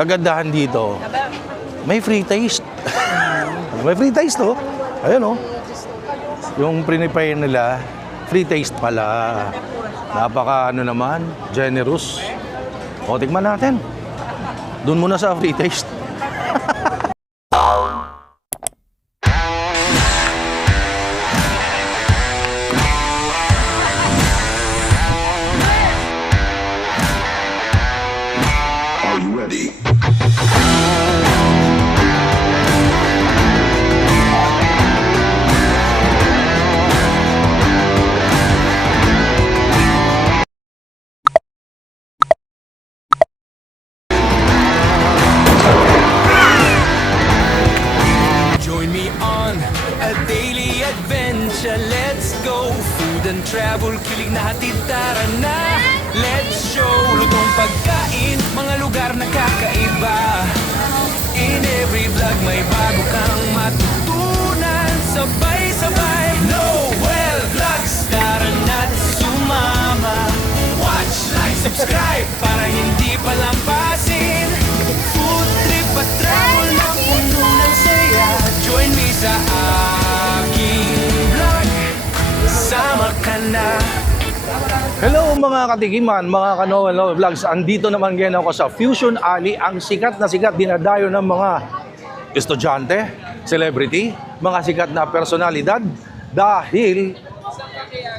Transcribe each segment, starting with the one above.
Kagandahan dito, may free taste. May free taste, oh. Ayan, oh. Yung prepare nila, free taste pala. Napaka, naman, generous. O, tikman natin. Doon muna sa free taste. Let's go, food and travel, kilig na hatid, tara na. Let's show, lutong pagkain, mga lugar na kakaiba. In every vlog may bago kang matutunan. Sabay-sabay, Noel Vlogs, tara na't sumama. Watch, like, subscribe, para hindi palampasin. Food trip at travel na puno ng saya. Join me sa aking vlog, sama ka na. Hello mga katikiman, mga ka-Noel Vlogs. Andito naman ngayon ako sa Fusion Alley, ang sikat na sikat dinadayo ng mga estudyante, celebrity, mga sikat na personalidad dahil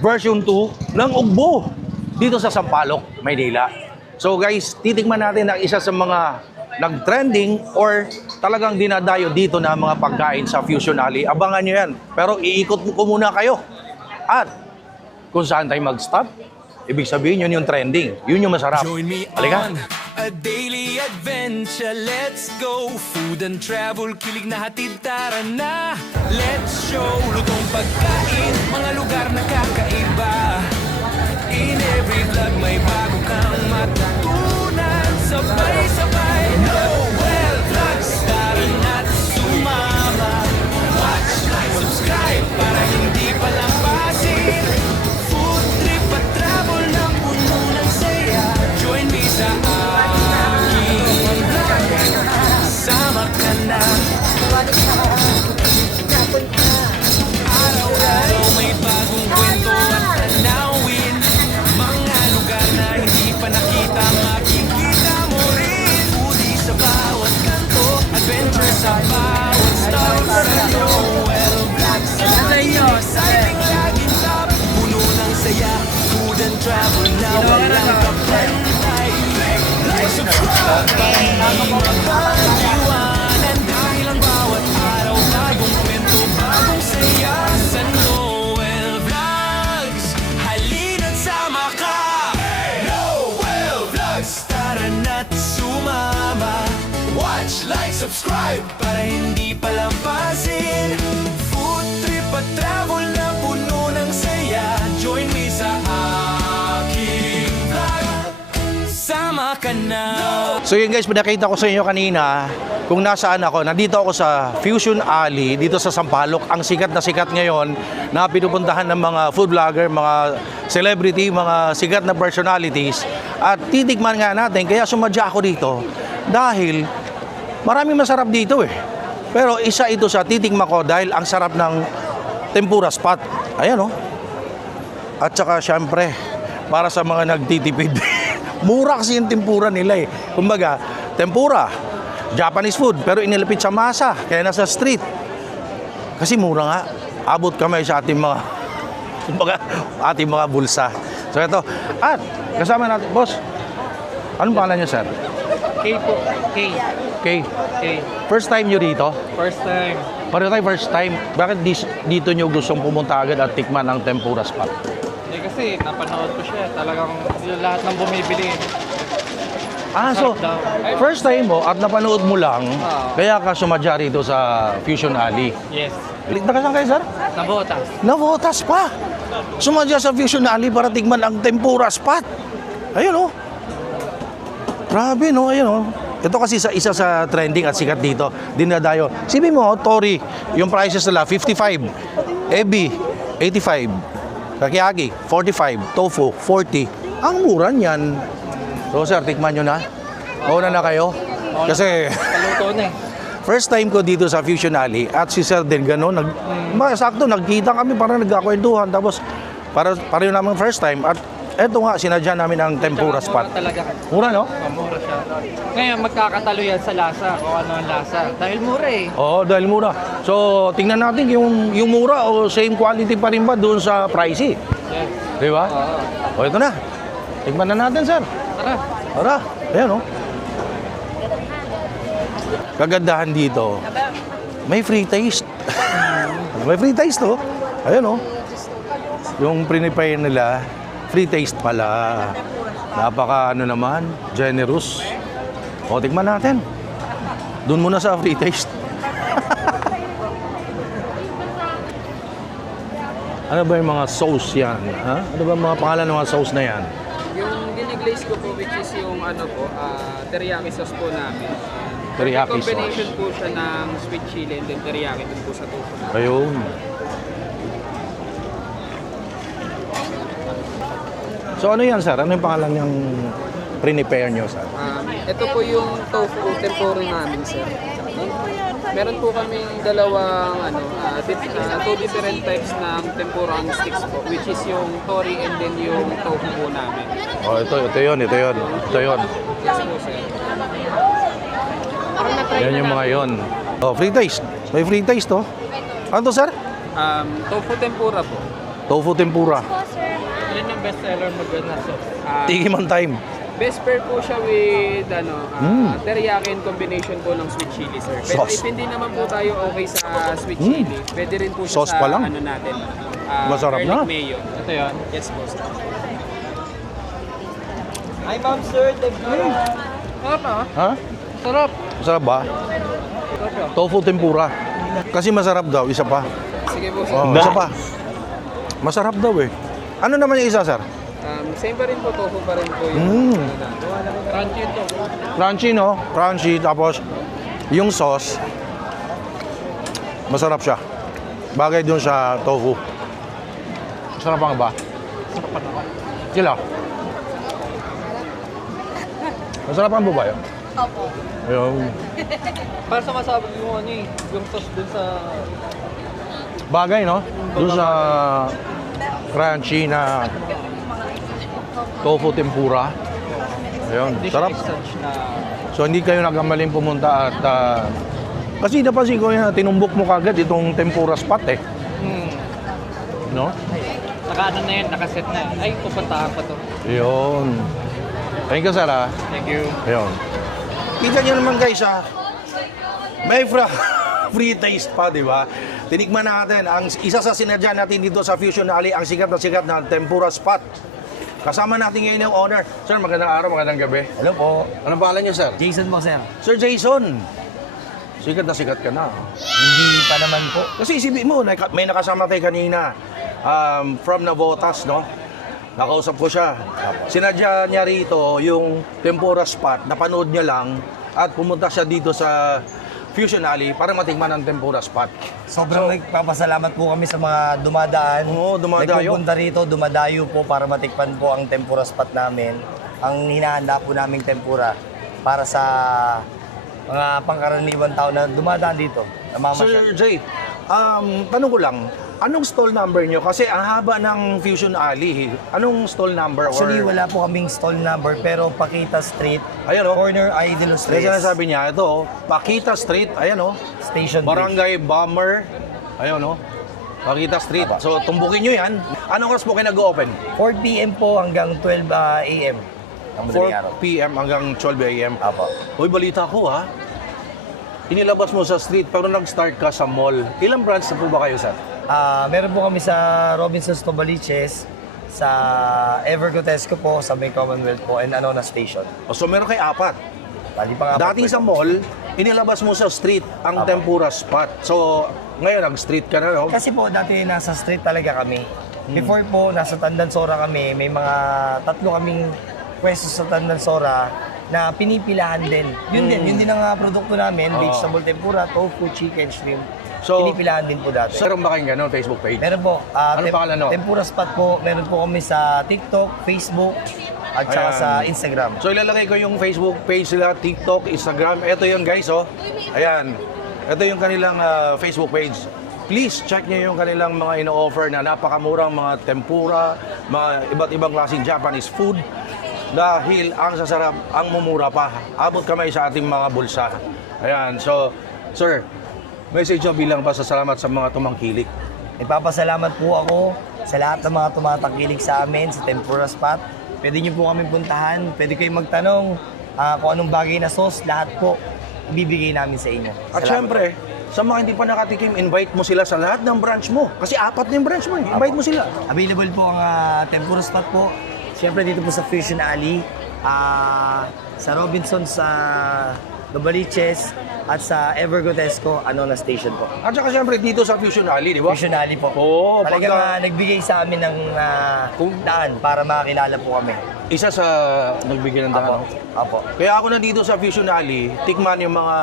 version 2 ng Ugbo dito sa Sampaloc, Maynila. So guys, titikman natin ang isa sa mga nag-trending or talagang dinadayo dito na mga pagkain sa Fusion Alley. Abangan nyo yan. Pero iikot ko muna kayo. At kung saan tayo mag-stop, ibig sabihin yun yung trending. Yun yung masarap. Join me Halika. on a daily adventure. Let's go, food and travel, kilig na hatid, tara na. Let's show, lutong pagkain, mga lugar na kakaiba. In every vlog may bago kang matutunan. Sabay-sabay, Noel Vlogs, tara na't sumama. Watch, like, subscribe, para hindi palampasin. Food trip at travel ng puno ng saya. Join me sa aking vlog, sama ka na. Araw-araw may bagong kwento at tanawin. Mga lugar na hindi pa nakita, makikita mo rin. Foodie sa bawat kanto, adventure sa bawat stop. Sa Noel Vlogs, exciting laging top. Puno ng saya, food and travel na walang kapantay. Like, subscribe, para hindi mapag-iwanan. Dahil ang bawat araw, bagong kwento, bagong saya. Sa Noel Vlogs, halina't sama ka. Noel Vlogs, tara na't sumama. Watch, like, subscribe, para hindi palampasin. Food trip at travel na puno ng saya. Join me sa aking vlog, sama ka na. So yun guys, pinakita ko sa inyo kanina kung nasaan ako. Nandito ako sa Fusion Alley, dito sa Sampaloc. Ang sikat na sikat ngayon na pinupuntahan ng mga food vlogger, mga celebrity, mga sikat na personalities. At titikman nga natin, kaya sumadya ako dito. Dahil maraming masarap dito eh. Pero isa ito sa titikman ko dahil ang sarap ng tempura spot. Ayan oh. At saka syempre, para sa mga nagtitipid. Mura kasi yung tempura nila eh. Kumbaga, tempura, Japanese food, pero inilapit sa masa, kaya nasa street. Kasi mura nga, abot kamay sa ating mga, kumbaga, ating mga bulsa. So ito, at kasama natin, boss, anong pangalan niyo, sir? K po. K. K. K. First time nyo dito? First time. Pareho tayo first time. Bakit dito nyo gustong pumunta agad at tikman ang tempura spot? Kasi napanood ko siya. Talagang lahat ng bumibili. Ah, so, first time mo at napanood mo lang, kaya ka sumadya rito sa Fusion Alley. Yes. Nakasan kayo, sir? Nabotas. Navotas pa. Sumadya sa Fusion Alley para tikman ang tempura spot. Ayun, oh. Grabe, no? Ayun, oh. Ito kasi isa sa trending at sikat dito. Dinadayo. Sibi mo, Tori, yung prices nila, 55. Ebi, 85. Kakiyaki, 45. Tofu, 40. Ang mura niyan. So, sir, tikman nyo na. Mauna na kayo. Kasi Paluto na eh. first time ko dito sa Fusion Alley at si Sir din gano'n. Sakto, nagkita kami, parang nagkakwentuhan. Tapos, pareho naman first time. At eto nga, sinadya namin ang tempura Tsaka spot. mura talaga. Mura, no? Mura siya. Ngayon, magkakatalo yan sa lasa. Kung ano ang lasa. Dahil mura eh. Oo, dahil mura. So, tingnan natin yung mura o same quality pa rin ba doon sa pricey. Yes. Di ba? Oo. O, ito na. Tingnan na natin, sir. Tara. Tara. Ayan, oh. Kagandahan dito, may free taste. May free taste, oh. Ayan, oh. Yung prepare nila, free taste pala. Napaka, naman, generous. O, tingnan natin. Doon muna sa free taste. Ano ba yung mga sauce yan? Ha? Ano ba yung mga pangalan ng mga sauce na yan? Yung diniglaze ko po, which is yung teriyaki sauce po namin. Teriyaki sauce. Combination po siya ng sweet chili and then teriyaki dun po sa tofu. Ayun. So ano yan, sir? Ano yung pangalan ng prepare nyo, sir? Ito po yung tofu tempura namin, sir. Meron po kaming dalawang two different types ng tempura on sticks po, which is yung tori and then yung tofu po namin. Oh, ito yun. Yes po, sir. Yan yung mga yun. Oh, free taste. May free taste, oh. Ano to, sir? Tofu tempura po. Tofu tempura. Yan yung best seller mo dyan na sauce. Tigiman time. Best pair po siya with teriyaki and combination po ng sweet chili, sir. Pero Sauce. if hindi naman po tayo okay sa sweet chili, pwede rin po siya Sauce sa pa lang. natin. Masarap garlic na. mayo. Ito yun. Yes po, sir. Hi, ma'am, sir. Sarap ah. Ha? Sarap. Masarap ba? Tofu tempura. Kasi masarap daw, isa pa. Sige po, sir. Oh, isa pa. Masarap daw eh. Ano naman yung isa, sir? Same pa rin po, tofu pa rin po yung Crunchy ito. Crunchy, no? Crunchy, tapos yung sauce, masarap siya. Bagay dun sa tofu. Masarap nga ba? Sila? Masarap ang ba yun? Opo. Ayun. Para sa masabi yung ano eh, yung sauce dun sa... Bagay, no? Dun sa crunchy na tofu tempura. Ayun, Dish sarap. exchange na... So hindi kayo nagkamaling pumunta at kasi napansin ko yan, tinumbok mo kagad itong tempura spot eh. No? Naka-ano na yan, nakaset na. Ay, pupuntahan pa to. Yun. Thank you, sir, ah. Thank you. Ayun. Kita nyo naman guys, may free taste pa, di ba? Tinikman natin, ang isa sa sinadya natin dito sa Fusion Alley, ang sikat na tempura spot. Kasama natin ngayon yung owner. Sir, magandang araw, magandang gabi. Hello po. Anong pangalan niyo, sir? Jason po, sir. Sir Jason. Sikat na sikat ka na. Hindi pa naman po. Kasi isipin mo, may nakasama tayo kanina from Navotas, no? Nakausap ko siya. Sinadya niya rito yung tempura spot, napanood niya lang at pumunta siya dito sa Fusion Alley para matikman ang tempura spot. Sobrang nagpapasalamat po kami sa mga dumadaan. Oo, dumadayo. Nagpupunta rito, dumadayo po para matikpan po ang tempura spot namin. Ang hinahanda po naming tempura para sa mga pangkaraniwan tao na dumadaan dito. Sir Jay, tanong ko lang, anong stall number nyo? Kasi ang haba ng Fusion Alley. Anong stall number? Actually, wala po kaming stall number, pero Pakita Street, Ayan, oh. corner Idol Kasi Street, sabi niya, ito, oh, Pakita Street, ayan o. Station 3. Barangay Bomber, ayan o. Pakita Street. So, tumbukin nyo yan. Anong oras po kayo nag-open? 4 p.m. po hanggang 12 a.m. Ang madaling araw. 4 p.m. hanggang 12 a.m. Apo. Uy, balita ko ha. Inilabas mo sa street pero nag-start ka sa mall. Ilang branch na po ba kayo, sir? Meron po kami sa Robinsons Novaliches, sa Evergrotesco po, sa May Commonwealth po, and Anona Station. O, so, meron kayo apat. Bali pa nga Dating po. sa mall, inilabas mo sa street ang Apo. tempura spot. So, ngayon, nag-street ka na, no? Kasi po, dati nasa street talaga kami. Before po, nasa Tandansora kami, may mga 3 kaming pwesto sa Tandansora na pinipilahan din. Yun din ang produkto namin, vegetable tempura, tofu, chicken, shrimp. So, pinipilahan din po dati. Meron ba kayong gano'n, Facebook page? Meron po, Anong pangalan, no? Tempura Spot po, meron po kami sa TikTok, Facebook, at saka Ayan. sa Instagram. So ilalagay ko yung Facebook page nila, TikTok, Instagram. Ito yun guys, oh. Ayan. Ito yung kanilang Facebook page. Please check nyo yung kanilang mga ino-offer na napakamurang mga tempura, mga iba't ibang klaseng Japanese food. Dahil ang sasarap, ang mumura pa. Abot kamay sa ating mga bulsa. Ayan. So, sir, message nyo bilang pasasalamat sa mga tumangkilik. Ipapasalamat po ako sa lahat ng mga tumatangkilik sa amin sa Tempura Spot. Pwede niyo po kami puntahan, pwede kayong magtanong kung anong bagay na sauce, lahat po ibibigay namin sa inyo. At Salamat. syempre, sa mga hindi pa nakatikim, invite mo sila sa lahat ng branch mo. Kasi 4 na yung branch mo. Invite mo sila. Available po ang Tempura Spot po. Siyempre dito po sa Fusion Alley, sa Robinson, sa Novaliches, at sa Evergotesco, na station po. At saka syempre dito sa Fusion Alley, di ba? Fusion Alley po. Oo, Talagang pagka- nagbigay sa amin ng daan para makakilala po kami. Isa sa nagbigay ng daan. Apo. Kaya ako nandito sa Fusion Alley, tikman yung mga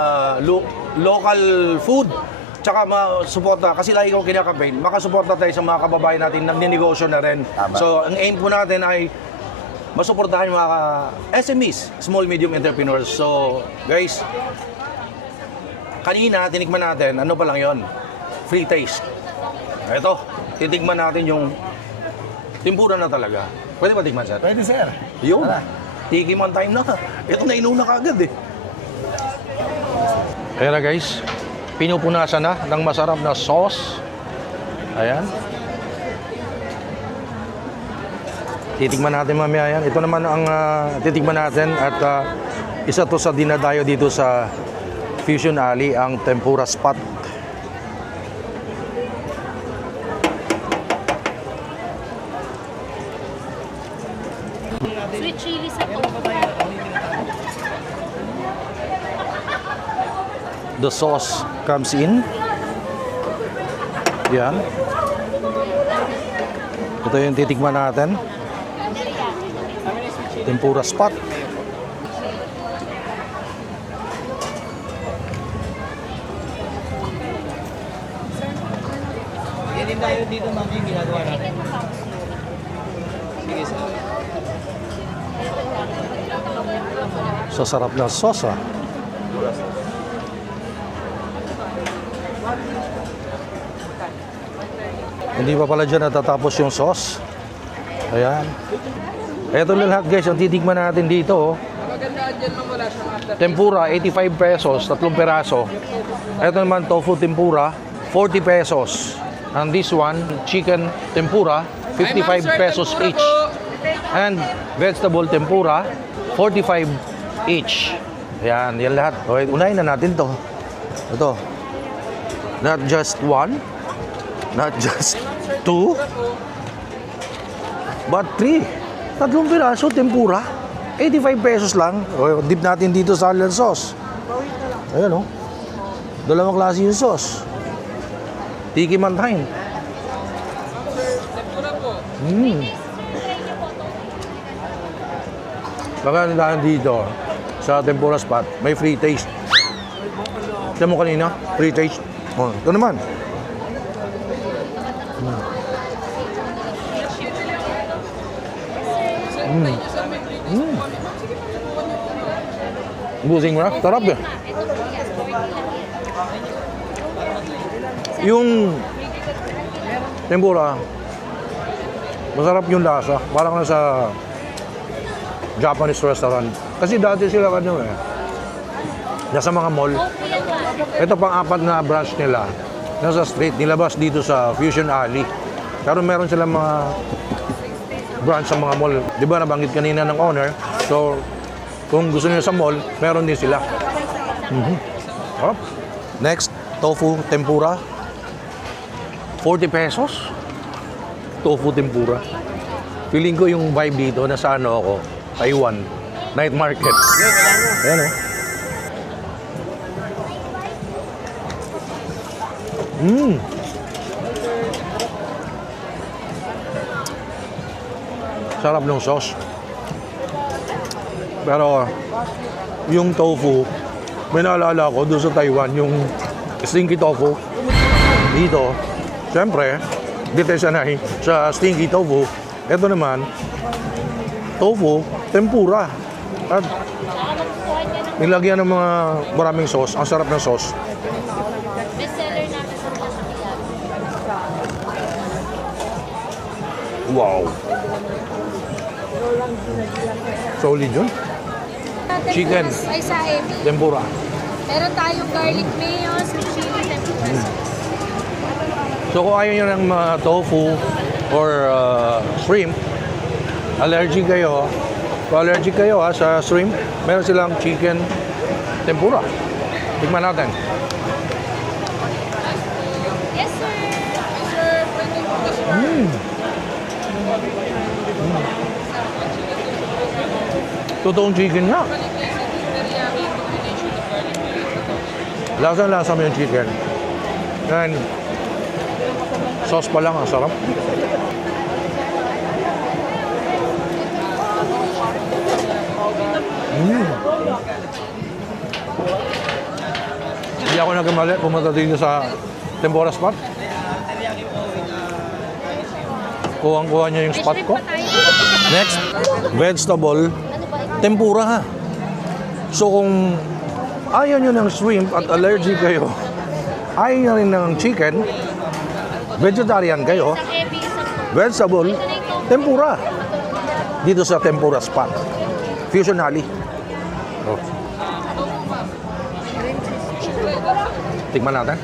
local food. Tsaka masuporta, kasi lagi kong kinakampaign, makasuporta tayo sa mga kababayan natin na ninegosyo na rin. Tama. So, ang aim po natin ay masuportahan yung mga SMEs, small medium entrepreneurs. So, guys, kanina tinikman natin, ano pa lang yon? Free taste. Ito, titikman natin yung timpura na talaga. Pwede ba tikman, sir? Pwede, sir. Yun. Tara. Tikiman time na. Ito na inuna kagad eh. Ayan na guys. Pinupunasan na ng masarap na sauce. Ayan. Titikman natin mamaya yan. Ito naman ang titikman natin at isa to sa dinadayo dito sa Fusion Alley, ang Tempura Spot. Sweet chili sa tofu. The sauce comes in. Yan. Ito yung titikman natin. Tempura Spot. Yan din tayo dito, mami, yung ginagawa natin. Sige, sir. Sa sarap na sauce, ah. Hindi pa pala dyan natatapos yung sauce. Ayan. Ito na lahat guys, ang titikman natin dito. Oh. Magandaan dyan, ma'am, wala siyang after. Tempura, 85 pesos, 3 peraso. Ito naman, tofu tempura, 40 pesos. And this one, chicken tempura, 55 pesos each. And vegetable tempura, 45 each. Ayan, yan lahat. Okay, unahin na natin to. Ito. Not just one, not just two, but 3. 3 piraso tempura, 85 pesos lang. O, dip natin dito sa allan sauce. Ayan, oh. Dalawang klase yung sauce. Tiki man time. Baka nilahan dito sa Tempura Spot, may free taste. Tiyan mo kanina, free taste. Oh, ito naman. Busing mo na, sarap eh. Yung tempura, masarap yung lasa. Parang nasa Japanese restaurant. Kasi dati sila nasa mga mall. Ito pang-4 na branch nila. Nasa street, nilabas dito sa Fusion Alley. Pero meron silang mga branch sa mga mall. Di ba nabanggit kanina ng owner? So, kung gusto niyo sa mall, meron din sila. Oh. Next, tofu tempura. 40 pesos. Tofu tempura. Feeling ko yung vibe dito, nasa ako, Taiwan. Night market. Ayan oh. Sarap ng sauce. Pero yung tofu, may naalala ko doon sa Taiwan, yung stinky tofu. Dito, siyempre, dito sanay sa stinky tofu. Ito naman, tofu, tempura. At nilagyan ng mga maraming sauce. Ang sarap ng sauce. Bestseller namin sa Pilipinas. Wow. Solid yun. Chicken. Ay sa Emi. Tempura. Meron tayong garlic mayo, sweet chili, tempura sauce. So kung ayaw nyo ng mga tofu or shrimp, allergic kayo, kung allergic kayo sa shrimp, meron silang chicken tempura. Tikman natin. Yes, sir. Totoong chicken nga. Lasa-lasa mo yung chicken. And sauce pa lang, ang sarap. Hindi ako nagkamali pumunta dito sa Tempura spot. Kuhang-kuha niya yung spot ko. Next, vegetable tempura ha. So kung ayaw nyo ng shrimp at allergic kayo, ayaw nyo rin ng chicken, vegetarian kayo, Sa Emi, sa vegetable, tempura. Dito sa Tempura Spot. Fusion Alley. Oh. Tikman natin.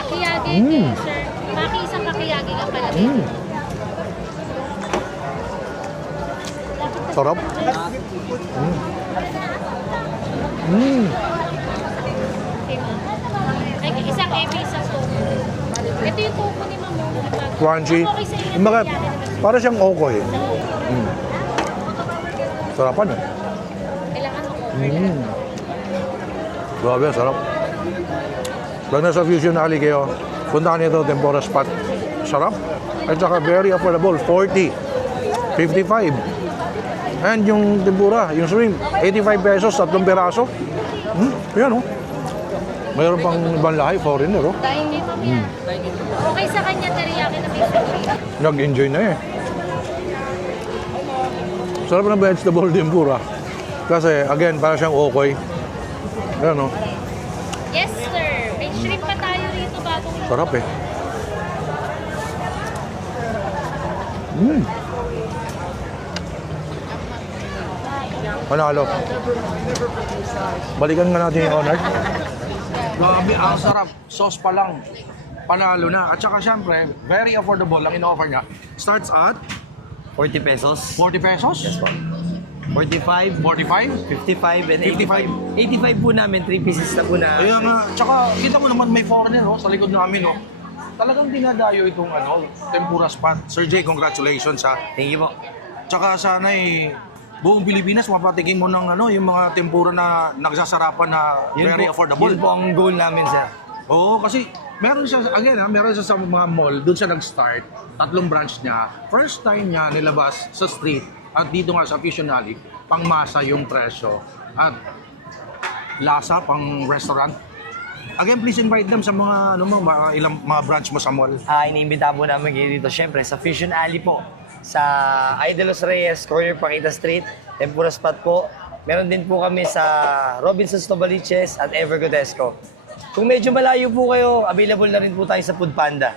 kakiyagi, sir. Maki isang kakiyagi ka pala. Sarap. Ay, isang Emi, isang tofu. Ito yung tofu ni Mamo. Crunchy. Okay sa inyo. Kumbaga, kakiyagi naman. para siyang okoy. Sarapan eh. Kailangan ako. Grabe, sarap. Pag nasa Fusion Alley kayo, puntahan nito, Tempura Spot. Sarap. At saka very affordable, 40, 55. And yung tempura, yung shrimp, 85 pesos, 3 peraso. Yan oh. Mayroon pang ibang lahi, foreigner oh. Dahil ni Ma'am yan. Okay sa kanya, teriyaki na may sushi. Nag-enjoy na eh. Sarap ng vegetable tempura. Kasi, again, para siyang okoy. Yan oh. Yes, sir. May shrimp pa tayo rito bagong Sarap eh. Panalo. Balikan nga natin yung honor. Grabe, ang sarap. Sauce pa lang. Panalo na. At saka syempre, very affordable ang in-offer niya. Starts at 40 pesos. 40 pesos? Yes po. 45, 45? 55, and 55. 85 po namin, 3 pieces na po na. Kaya nga, tsaka kita mo naman may foreigner oh, sa likod namin oh. Talagang dinadayo itong Tempura Spot. Sir Jay, congratulations ha. Thank you po. Tsaka sana buong Pilipinas mapatikin mo ng yung mga tempura na nagsasarapan na very affordable. Yun po ang goal namin, sir. Oo, kasi meron siya, again meron siya sa mga mall, doon siya nag-start, 3 branch niya. First time niya nilabas sa street at dito nga sa Fusion Alley, pangmasa yung presyo at lasa pang restaurant. Again, please invite them sa mga ilang mga branch mo sa mall. Iniimbita po namin kayo dito, syempre, sa Fusion Alley po. Sa Idolos Reyes, corner Paquita Street, Tempura Spot po. Meron din po kami sa Robinson's Novaliches at Evergodesco. Kung medyo malayo po kayo, available na rin po tayo sa Food Panda.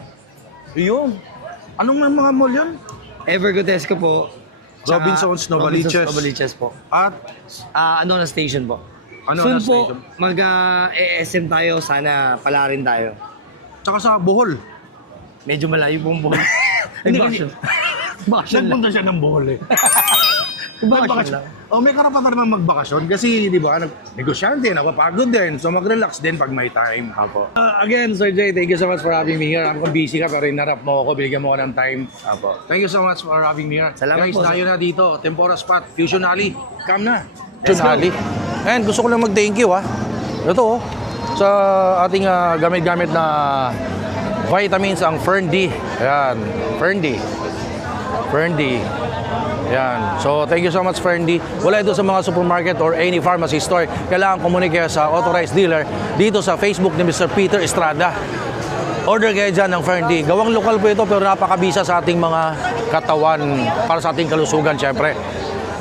Yun. Anong mga mall yun? Evergodesco po. tsaka Robinson's Novaliches. Robinson's Novaliches po. At Ano na station po. Ano Soon na po, station? mag-ESM tayo. Sana pala rin tayo. tsaka sa Bohol. Medyo malayo pong buhay. Hindi, Bakasyon lang. Nagpunta siya ng Bohol eh. Bakasyon lang. May karapatan naman magbakasyon kasi di ba, negosyante, napapagod din. So mag-relax din pag may time. Apo. Again, Sir Jay, thank you so much for having me here. Kung busy ka pero inarap mo ako, binigyan mo ako ng time. Apo. Thank you so much for having me here. Salamat Guys, po, tayo na dito. Tempura Spot, Fusion Alley. Come na. Let's Fusion go. Alley. And gusto ko lang mag-thank you Ito sa ating gamit-gamit na vitamins ang Fern-D. Ayan, Fern-D. Fern-D. Yan. So, thank you so much, Fern-D. Wala ito sa mga supermarket or any pharmacy store. Kailangan komunike sa authorized dealer dito sa Facebook ni Mr. Peter Estrada. Order kayo dyan ng Ferndy. Gawang lokal po ito pero napakabisa sa ating mga katawan para sa ating kalusugan syempre.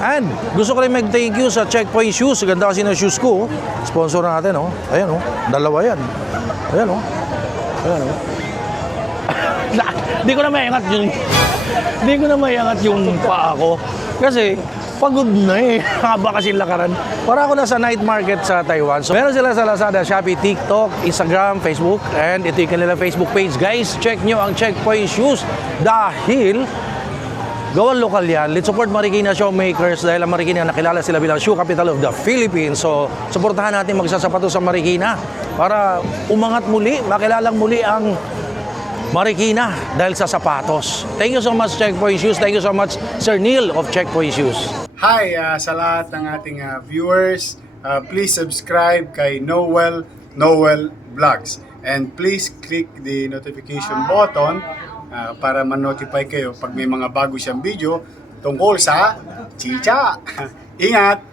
And gusto ko rin mag-thank you sa Checkpoint Shoes. Ganda kasi ng shoes ko. Sponsor natin, oh. Ayan, oh. Dalawa yan. Ayan, oh. Ayan, oh. Di ko na maiangat yung... Di ko na maiangat yung paa ko. Kasi pagod na eh. Haba kasi lakaran. Para ako nasa night market sa Taiwan. So meron sila sa Lazada, Shopee, TikTok, Instagram, Facebook. And ito yung kanilang Facebook page. Guys, check nyo ang Checkpoint Shoes. Dahil gawan lokal yan. Let's support Marikina Showmakers dahil ang Marikina nakilala sila bilang shoe capital of the Philippines. So, supportahan natin magsasapatos sa Marikina para umangat muli, makilalang muli ang Marikina dahil sa sapatos. Thank you so much, Checkpoint Shoes. Thank you so much, Sir Neil of Checkpoint Shoes. Hi sa lahat ng ating viewers. Please subscribe kay Noel Vlogs. And please click the notification button para ma-notify kayo pag may mga bago siyang video tungkol sa chicha. Ingat!